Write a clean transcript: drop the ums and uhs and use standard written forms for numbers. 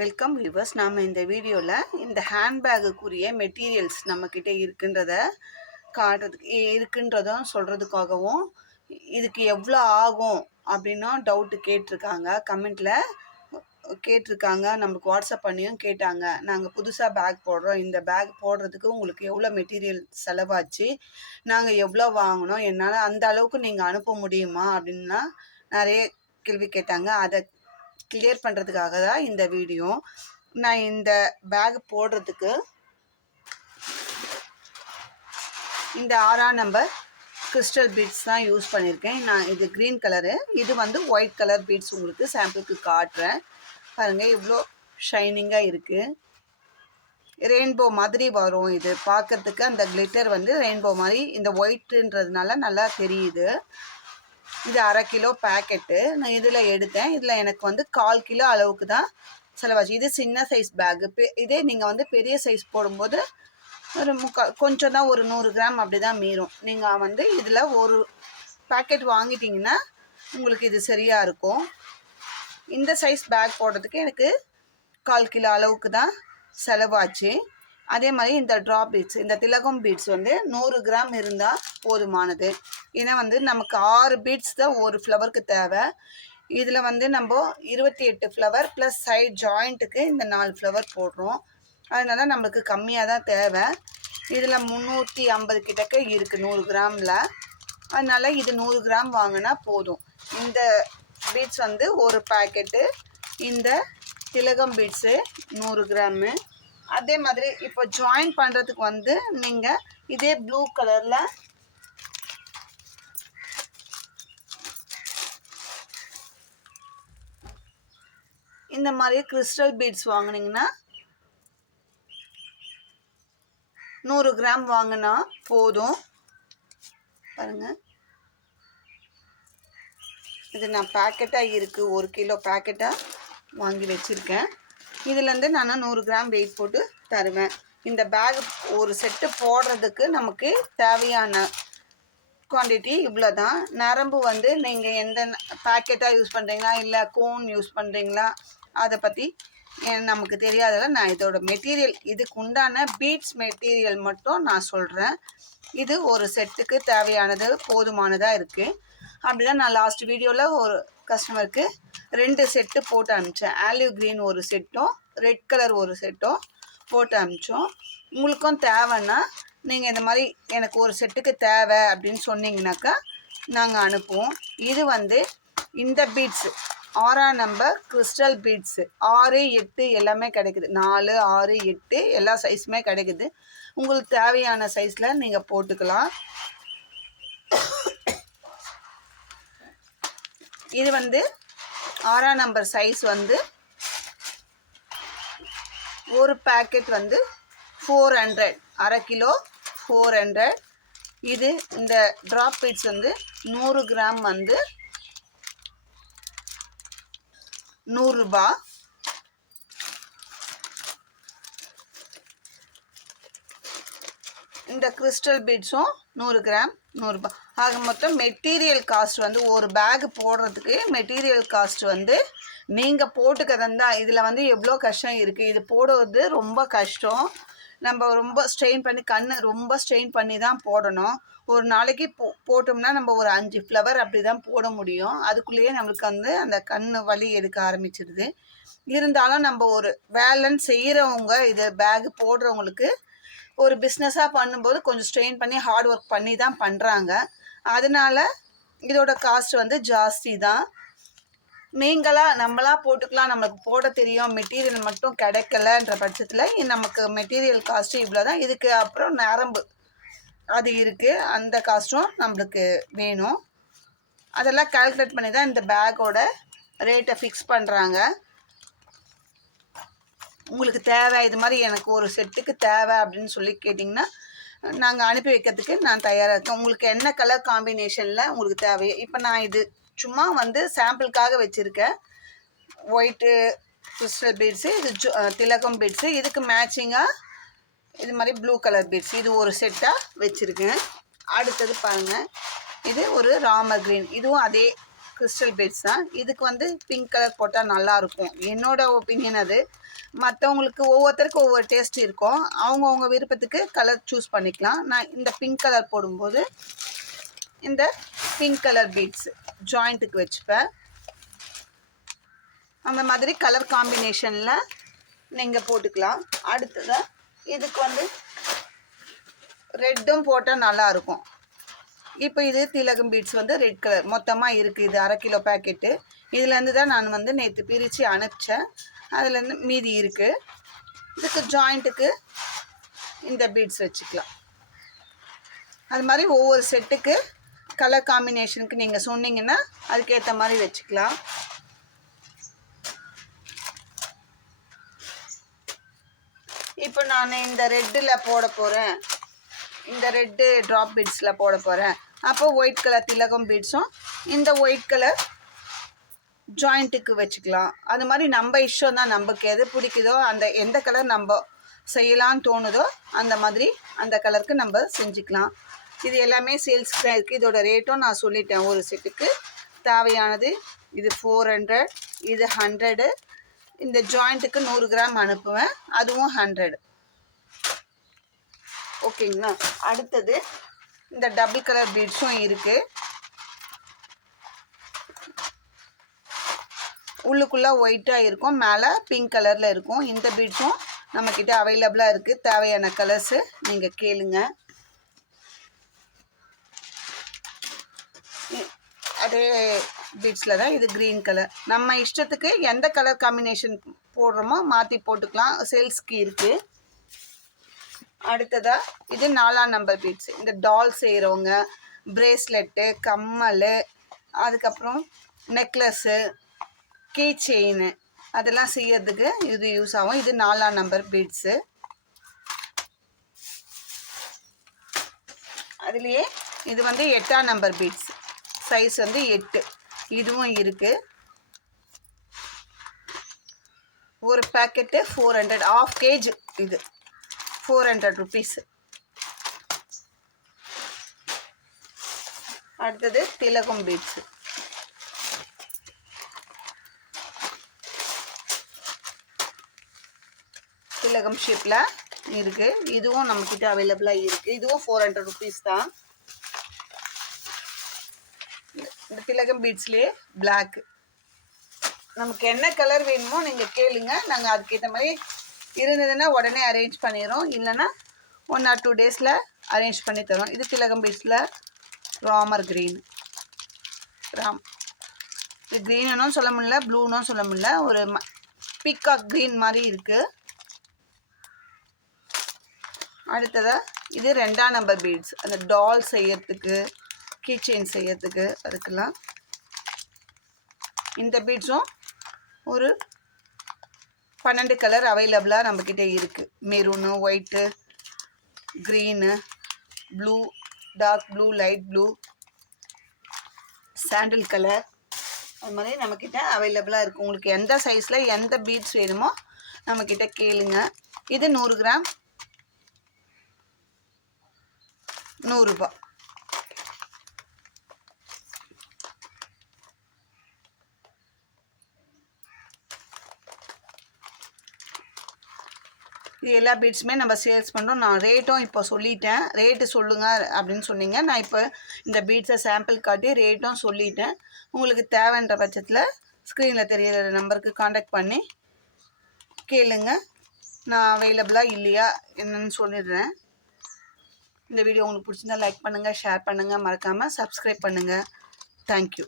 Welcome viewers. நாம் இந்த வீடியோவில் இந்த ஹேண்ட்பேக்குரிய மெட்டீரியல்ஸ் நம்மக்கிட்ட இருக்குன்றதும் சொல்கிறதுக்காகவும் இதுக்கு எவ்வளோ ஆகும் அப்படின்னும் டவுட்டு கேட்டிருக்காங்க. கமெண்ட்டில் கேட்டிருக்காங்க, நம்மளுக்கு வாட்ஸ்அப் பண்ணியும் கேட்டாங்க. நாங்கள் புதுசாக பேக் போடுறோம், இந்த பேக் போடுறதுக்கு உங்களுக்கு எவ்வளோ மெட்டீரியல் செலவாச்சு, நாங்கள் எவ்வளோ வாங்கினோம், என்னால் அந்த அளவுக்கு நீங்கள் அனுப்ப முடியுமா அப்படின்னா நிறைய கேள்வி கேட்டாங்க. அதை கிளியர் பண்ணுறதுக்காக தான் இந்த வீடியோ. நான் இந்த பேக் போடுறதுக்கு இந்த 6ஆம் நம்பர் கிறிஸ்டல் பீட்ஸ் தான் யூஸ் பண்ணியிருக்கேன். நான் இது க்ரீன் கலரு, இது வந்து ஒயிட் கலர் பீட்ஸ் உங்களுக்கு சாம்பிளுக்கு காட்டுறேன். பாருங்கள், இவ்வளோ ஷைனிங்காக இருக்குது. ரெயின்போ மாதிரி வரும். இது பார்க்குறதுக்கு அந்த கிளிட்டர் வந்து ரெயின்போ மாதிரி இந்த ஒயிட்டுன்றதுனால நல்லா தெரியுது. இது 1/2 கிலோ பேக்கெட்டு நான் இதில் எடுத்தேன். இதில் எனக்கு வந்து 1/4 கிலோ அளவுக்கு தான் செலவாச்சு. இது சின்ன சைஸ் பேக்கு. இதே நீங்கள் வந்து பெரிய சைஸ் போடும்போது ஒரு கொஞ்சம் தான், ஒரு 100 கிராம் அப்படி தான் மீறும். நீங்கள் வந்து இதில் ஒரு பேக்கெட் வாங்கிட்டிங்கன்னா உங்களுக்கு இது சரியாக இருக்கும். இந்த சைஸ் பேக் போடுறதுக்கு எனக்கு 1/4 கிலோ அளவுக்கு தான் செலவாச்சு. அதே மாதிரி இந்த ட்ராப் பீட்ஸ், இந்த திலகம் பீட்ஸ் வந்து 100 கிராம் இருந்தால் போதுமானது. ஏன்னா வந்து நமக்கு 6 பீட்ஸ் தான் ஒரு ஃப்ளவருக்கு தேவை. இதில் வந்து நம்ம 28 ஃப்ளவர் ப்ளஸ் சைட் ஜாயிண்ட்டுக்கு இந்த 4 ஃப்ளவர் போடுறோம். அதனால நம்மளுக்கு கம்மியாக தான் தேவை. இதில் 350 கிட்டக்க இருக்குது 100 கிராமில். அதனால் இது 100 கிராம் வாங்கினா போதும். இந்த பீட்ஸ் வந்து ஒரு பேக்கெட்டு, இந்த திலகம் பீட்ஸு 100 கிராமு. அதே மாதிரி இப்போ ஜாயின் பண்ணுறதுக்கு வந்து நீங்கள் இதே ப்ளூ கலரில் இந்த மாதிரி கிறிஸ்டல் பீட்ஸ் வாங்கினீங்கன்னா 100 கிராம் வாங்கினா போதும். பாருங்கள், இது நான் பேக்கெட்டாக இருக்குது, 1 கிலோ பேக்கெட்டாக வாங்கி வச்சுருக்கேன். இதுலேருந்து நான் 100 கிராம் வெயிட் போட்டு தருவேன். இந்த பேக் ஒரு செட்டு போடுறதுக்கு நமக்கு தேவையான குவான்டிட்டி இவ்வளோ தான். நரம்பு வந்து நீங்கள் எந்த பேக்கெட்டாக யூஸ் பண்ணுறீங்களா இல்லை கோன் யூஸ் பண்ணுறீங்களா அதை பற்றி நமக்கு தெரியாதல. நான் இதோட மெட்டீரியல், இதுக்கு உண்டான பீட்ஸ் மெட்டீரியல் மட்டும் நான் சொல்கிறேன். இது ஒரு செட்டுக்கு தேவையானது போதுமானதாக இருக்குது. அப்படி தான் நான் லாஸ்ட் வீடியோவில் ஒரு கஸ்டமருக்கு 2 செட்டு போட்டு அனுப்பிச்சேன். ஆலிவ் க்ரீன் ஒரு செட்டும் ரெட் கலர் ஒரு செட்டும் போட்டு அனுப்பிச்சோம். உங்களுக்கும் தேவைன்னா நீங்கள் இந்த மாதிரி எனக்கு ஒரு செட்டுக்கு தேவை அப்படின்னு சொன்னீங்கன்னாக்கா நாங்கள் அனுப்புவோம். இது வந்து இந்த பீட்ஸு 6ஆம் நம்பர் கிறிஸ்டல் பீட்ஸு 6, 8 எல்லாமே கிடைக்குது. 4, 6, 8 எல்லா சைஸுமே கிடைக்குது. உங்களுக்கு தேவையான சைஸில் நீங்கள் போட்டுக்கலாம். இது வந்து 6ஆம் நம்பர் சைஸ் வந்து ஒரு பேக்கெட் வந்து 400, 1/2 கிலோ 400. இது இந்த ட்ராப் பீட்ஸ் வந்து 100 கிராம் வந்து 100 ரூபாய். இந்த கிறிஸ்டல் பீட்ஸும் 100 கிராம் 100 ரூபாய். ஆக மொத்தம் மெட்டீரியல் காஸ்ட் வந்து ஒரு பேக் போடுறதுக்கு மெட்டீரியல் காஸ்ட் வந்து நீங்கள் போட்டுக்கிறதா. இதில் வந்து எவ்வளோ கஷ்டம் இருக்குது. இது போடுவது ரொம்ப கஷ்டம். நம்ம ரொம்ப ஸ்ட்ரெயின் பண்ணி, ரொம்ப ஸ்ட்ரெயின் பண்ணி தான் போடணும். ஒரு நாளைக்கு போட்டோம்னா நம்ம ஒரு 5 ஃப்ளவர் அப்படி தான் போட முடியும். அதுக்குள்ளேயே நம்மளுக்கு வந்து அந்த வலி எடுக்க ஆரம்பிச்சிடுது. இருந்தாலும் நம்ம ஒரு வேலைன்னு செய்கிறவங்க, இது பேக் போடுறவங்களுக்கு ஒரு பிஸ்னஸாக பண்ணும்போது கொஞ்சம் ஸ்ட்ரெயின் பண்ணி ஹார்ட் ஒர்க் பண்ணி தான் பண்ணுறாங்க. அதனால் இதோட காஸ்ட் வந்து ஜாஸ்தி தான். நம்மளாக போட்டுக்கலாம், நம்மளுக்கு போட தெரியும், மெட்டீரியல் மட்டும் கிடைக்கலன்ற பட்சத்தில் நமக்கு மெட்டீரியல் காஸ்ட்டு இவ்வளோ தான். இதுக்கு அப்புறம் நரம்பு அது இருக்குது, அந்த காஸ்ட்டும் நம்மளுக்கு வேணும். அதெல்லாம் கால்குலேட் பண்ணி தான் இந்த பேக்கோட ரேட்டை ஃபிக்ஸ் பண்ணுறாங்க. உங்களுக்கு தேவை, இது மாதிரி எனக்கு ஒரு செட்டுக்கு தேவை அப்படின்னு சொல்லி கேட்டிங்கன்னா நாங்கள் அனுப்பி வைக்கிறதுக்கு நான் தயாராக இருக்கேன். உங்களுக்கு என்ன கலர் காம்பினேஷனில் உங்களுக்கு தேவையோ. இப்போ நான் இது சும்மா வந்து சாம்பிளுக்காக வச்சுருக்கேன். ஒயிட்டு கிறிஸ்டல் பீட்ஸு, இது திலகம் பீட்ஸு, இதுக்கு மேட்சிங்காக இது மாதிரி ப்ளூ கலர் பீட்ஸ், இது ஒரு செட்டாக வச்சுருக்கேன். அடுத்தது பாருங்கள், இது ஒரு ராமர் க்ரீன், இதுவும் அதே கிறிஸ்டல் பீட்ஸ் தான். இதுக்கு வந்து பிங்க் கலர் போட்டால் நல்லாயிருக்கும், என்னோட ஒப்பீனியன் அது. மற்றவங்களுக்கு ஒவ்வொருத்தருக்கும் ஒவ்வொரு டேஸ்ட் இருக்கும், அவங்கவுங்க விருப்பத்துக்கு கலர் சூஸ் பண்ணிக்கலாம். நான் இந்த பிங்க் கலர் போடும்போது இந்த பிங்க் கலர் பீட்ஸ் ஜாயிண்ட்டுக்கு வச்சுப்பேன். அந்த மாதிரி கலர் காம்பினேஷனில் நீங்கள் போட்டுக்கலாம். அடுத்ததாக இதுக்கு வந்து ரெட்டும் போட்டால் நல்லாயிருக்கும். இப்போ இது திலகம் பீட்ஸ் வந்து ரெட் கலர் மொத்தமாக இருக்குது. இது 1/2 கிலோ பேக்கெட்டு. இதுலேருந்து தான் நான் வந்து நேற்று பிரித்து அனுப்பிச்சேன். அதுலேருந்து மீதி இருக்குது. இதுக்கு ஜாயிண்ட்டுக்கு இந்த பீட்ஸ் வச்சுக்கலாம். அது மாதிரி ஒவ்வொரு செட்டுக்கு கலர் காம்பினேஷனுக்கு நீங்கள் சொன்னீங்கன்னா அதுக்கேற்ற மாதிரி வச்சுக்கலாம். இப்போ நான் இந்த ரெட்டில் போட போகிறேன், இந்த ரெட்டு ட்ராப் பீட்ஸில் போட போகிறேன். அப்போ ஒயிட் கலர் திலகம் பீட்ஸும் இந்த ஒயிட் கலர் ஜாயிண்ட்டுக்கு வச்சுக்கலாம். அது மாதிரி நம்ம இஷ்டம் தான், நமக்கு எது பிடிக்குதோ அந்த எந்த கலர் நம்ம செய்யலான்னு தோணுதோ அந்த மாதிரி அந்த கலருக்கு நம்ம செஞ்சுக்கலாம். இது எல்லாமே சேல்ஸ்க்கு தான் இருக்குது. இதோட ரேட்டும் நான் சொல்லிட்டேன். ஒரு செட்டுக்கு தேவையானது இது 400, இது 100. இந்த ஜாயிண்ட்டுக்கு 100 கிராம் அனுப்புவேன், அதுவும் 100. ஓகேங்களா. அடுத்தது இந்த டபுள் கலர் பீட்ஸும் இருக்குது. உள்ளுக்குள்ளே ஒயிட்டாக இருக்கும், மேலே பிங்க் கலரில் இருக்கும். இந்த பீட்ஸும் நம்மக்கிட்ட அவைலபிளாக இருக்குது. தேவையான கலர்ஸு நீங்கள் கேளுங்க. அதே பீட்ஸில் தான் இது க்ரீன் கலர். நம்ம இஷ்டத்துக்கு எந்த கலர் காம்பினேஷன் போடுறோமோ மாற்றி போட்டுக்கலாம், சேல்ஸ்க்கு இருக்குது. அடுத்ததாக இது 4ஆம் நம்பர் பீட்ஸ். இந்த டால் செய்கிறவங்க பிரேஸ்லெட்டு, கம்மல், அதுக்கப்புறம் நெக்லஸ்ஸு, கீ செயின் அதெல்லாம் செய்யறதுக்கு இது யூஸ் ஆகும். இது 4ஆம் நம்பர் பீட்ஸு. அதுலேயே இது வந்து 8ஆம் நம்பர் பீட்ஸ், சைஸ் வந்து 8. இதுவும் இருக்குது. ஒரு பேக்கெட்டு 400, 1/2 kg. இது 400 rupees. அடுத்தது திலகம் பீட்ஸ். திலகம் ஷேப்பில் இருக்குது. இதுவும் நம்மக்கிட்ட அவைலபிளாக இருக்குது. இதுவும் 400 rupees தான். இந்த திலகம் பீட்ஸ்லேயே பிளாக். நமக்கு என்ன கலர் வேணுமோ நீங்கள் கேளுங்க, நாங்கள் அதுக்கேற்ற மாதிரி இருந்ததுன்னா உடனே அரேஞ்ச் பண்ணிடுறோம், இல்லைன்னா 1 or 2 days அரேஞ்ச் பண்ணி தரோம். இது திலகம் பீட்ஸில் ராமர் க்ரீன். இது க்ரீனுன்னு சொல்ல முடியல, ப்ளூனும் சொல்ல முடியல, ஒரு பீகாக் க்ரீன் மாதிரி இருக்குது. அடுத்ததாக இது 2ஆம் நம்பர் பீட்ஸ். அந்த டால் செய்யறதுக்கு, கீ செயின் செய்யறதுக்கு அதுக்கெல்லாம். இந்த பீட்ஸும் ஒரு 12 கலர் அவைலபிளாக நம்மக்கிட்ட இருக்குது. Maroon, white, green, blue, dark blue, light blue, sandal colour, அது மாதிரி நம்மக்கிட்ட அவைலபிளாக இருக்குது. உங்களுக்கு எந்த சைஸில் எந்த பீட்ஸ் வேணுமோ நம்மக்கிட்ட கேளுங்க. இது 100 கிராம் 100 ரூபாய். இது எல்லா பீட்ஸுமே நம்ம சேல்ஸ் பண்ணுறோம். நான் ரேட்டும் இப்போ சொல்லிட்டேன். ரேட்டு சொல்லுங்கள் அப்படின்னு சொன்னீங்க. நான் இப்போ இந்த பீட்ஸை சாம்பிள் காட்டி ரேட்டும் சொல்லிட்டேன். உங்களுக்கு தேவைன்ற பட்சத்தில் ஸ்க்ரீனில் தெரியிற நம்பருக்கு காண்டாக்ட் பண்ணி கேளுங்க. நான் அவைலபிளாக இல்லையா என்னன்னு சொல்லிடுறேன். இந்த வீடியோ உங்களுக்கு பிடிச்சிருந்தா லைக் பண்ணுங்கள், ஷேர் பண்ணுங்கள், மறக்காமல் சப்ஸ்கிரைப் பண்ணுங்கள். தேங்க்யூ.